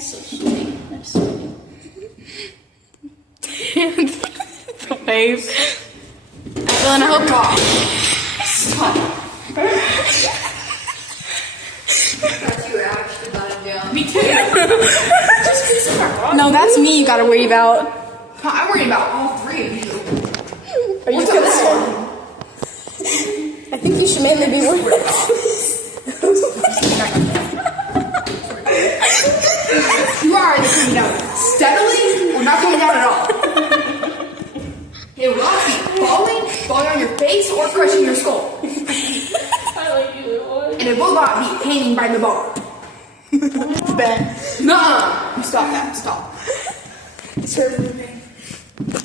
So sweet. That's sweet. The wave. Dylan, I hope. Stop. You actually got it down. Me too. Just piece of my rock. No, that's me you gotta worry about. I'm worried about all three of you. Are you gonna start? I think you should mainly be worried. You are either coming down steadily or not coming down at all. It will not be falling on your face, or crushing your skull. I like either one. And it will not be hanging by the bar. Ben. Nuh-uh. Stop that. Stop. It's her moving.